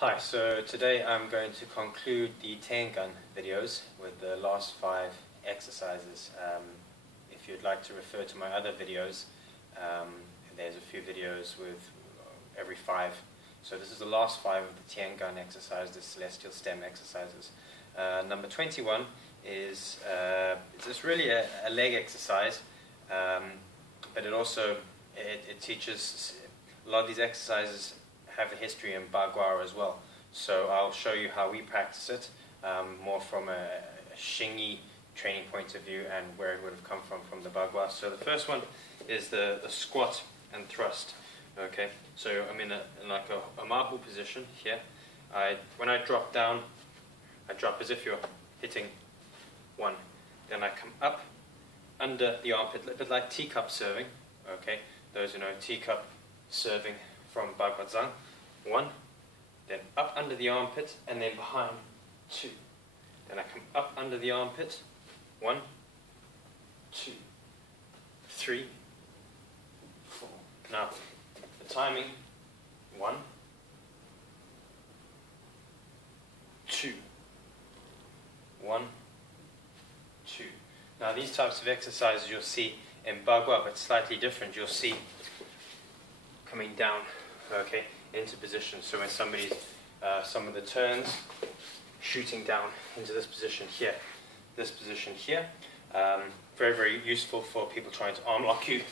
Hi, so today I'm going to conclude the Tengun videos with the last 5 exercises. If you'd like to refer to my other videos, there's a few videos with every 5. So this is the last 5 of the Tengun exercise, the celestial stem exercises. Number 21 is it's really a leg exercise, but it teaches a lot of these exercises have a history in Bagua as well. So I'll show you how we practice it, more from a Xingyi training point of view and where it would have come from the Bagua. So the first one is the squat and thrust. Okay, so I'm in like a marble position here. When I drop down, I drop as if you're hitting 1. Then I come up under the armpit, a bit like teacup serving. Okay, those who know teacup serving from Bagua Zhang. 1, then up under the armpit, and then behind 2. Then I come up under the armpit, 1, 2, 3, 4. Now, the timing, 1, 2, 1, 2. Now these types of exercises you'll see in Bagua, but slightly different. You'll see coming down, okay, into position. So when somebody's, some of the turns, shooting down into this position here, very, very useful for people trying to arm lock you,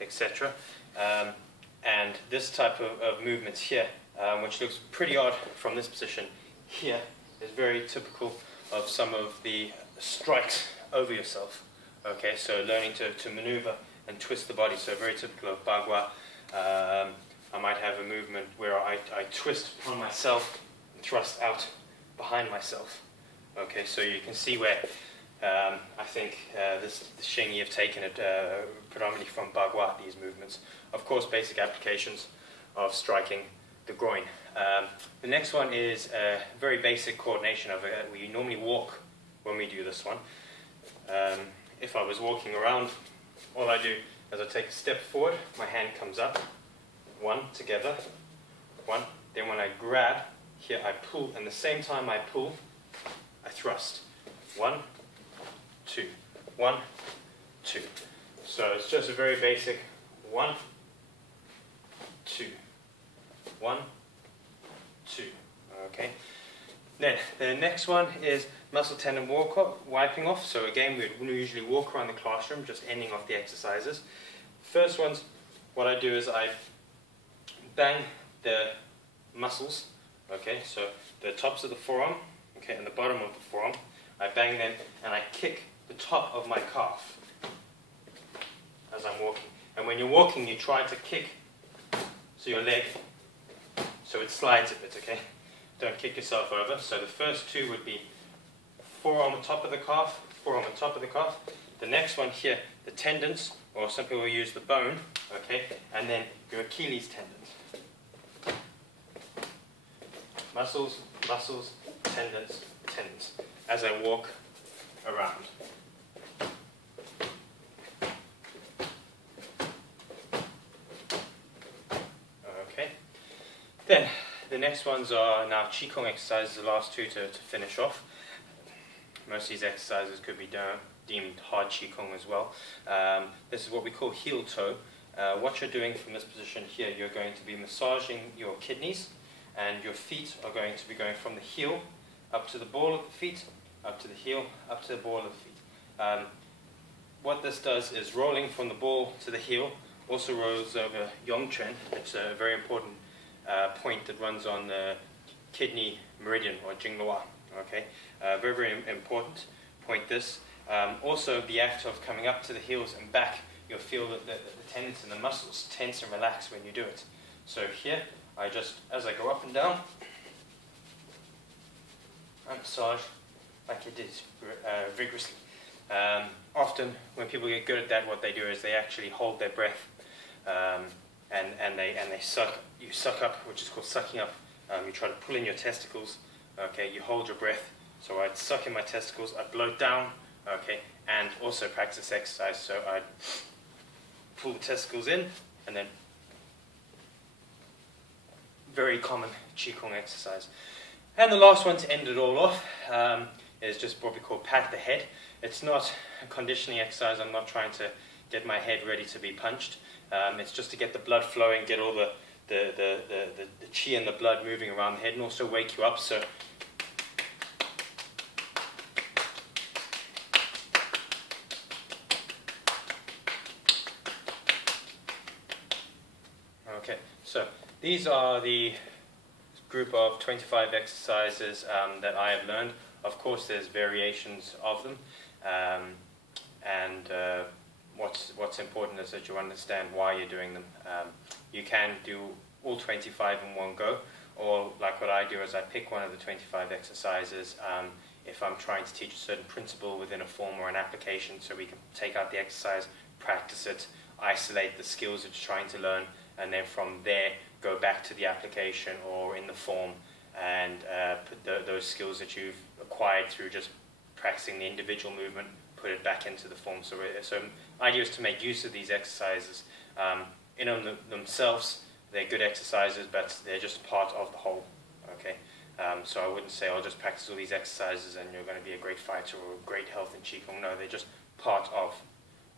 etc. And this type of movements here, which looks pretty odd from this position here, is very typical of some of the strikes over yourself. Okay, so learning to maneuver and twist the body, so very typical of Bagua. I might have a movement where I twist upon myself and thrust out behind myself. Okay, so you can see where I think the Xingyi have taken it predominantly from Bagua, these movements. Of course, basic applications of striking the groin. The next one is very basic coordination of it. We normally walk when we do this one. If I was walking around, all I do is I take a step forward, my hand comes up, 1 together, 1. Then when I grab, here I pull, and the same time I pull, I thrust. 1, 2, 1, 2. So it's just a very basic 1, 2, 1, 2. Okay. Then the next one is muscle tendon wiping off. So again, we usually walk around the classroom, just ending off the exercises. First ones, what I do is I bang the muscles, okay, so the tops of the forearm, okay, and the bottom of the forearm, I bang them and I kick the top of my calf as I'm walking. And when you're walking, you try to kick so your leg, so it slides a bit, okay? Don't kick yourself over. So the first 2 would be forearm on top of the calf, forearm on top of the calf. The next one here, the tendons, or some people use the bone, okay, and then your Achilles tendons. Muscles, muscles, tendons, tendons, as I walk around. Okay. Then, the next ones are now Qigong exercises, the last 2 to finish off. Most of these exercises could be deemed hard Qigong as well. This is what we call heel toe. What you're doing from this position here, you're going to be massaging your kidneys, and your feet are going to be going from the heel up to the ball of the feet, up to the heel, up to the ball of the feet. What this does is rolling from the ball to the heel, also rolls over Yongquan. It's a very important point that runs on the kidney meridian, or Jinglua. Okay, very, very important point this. Also, the act of coming up to the heels and back, you'll feel that the tendons and the muscles tense and relax when you do it. So here, I just, as I go up and down, I massage like it is vigorously. Often, when people get good at that, what they do is they actually hold their breath, and they suck. You suck up, which is called sucking up. You try to pull in your testicles. Okay, you hold your breath. So I'd suck in my testicles, I'd blow down, okay, and also practice exercise. So I'd pull the testicles in, and then very common Qigong exercise. And the last one to end it all off is just what we call pat the head. It's not a conditioning exercise. I'm not trying to get my head ready to be punched. It's just to get the blood flowing, get all the qi and the blood moving around the head, and also wake you up. So okay, so these are the group of 25 exercises that I have learned. Of course, there's variations of them, and what's important is that you understand why you're doing them. You can do all 25 in one go, or like what I do is I pick one of the 25 exercises if I'm trying to teach a certain principle within a form or an application, so we can take out the exercise, practice it, isolate the skills that you're trying to learn, and then from there go back to the application or in the form and put those skills that you've acquired through just practicing the individual movement, put it back into the form. So the idea is to make use of these exercises. In themselves, they're good exercises, but they're just part of the whole. Okay, so I wouldn't say, I'll just practice all these exercises and you're going to be a great fighter or a great health in Qigong. No, they're just part of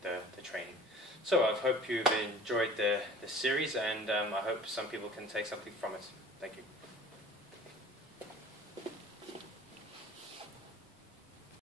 the training. So I hope you've enjoyed the series, and I hope some people can take something from it. Thank you.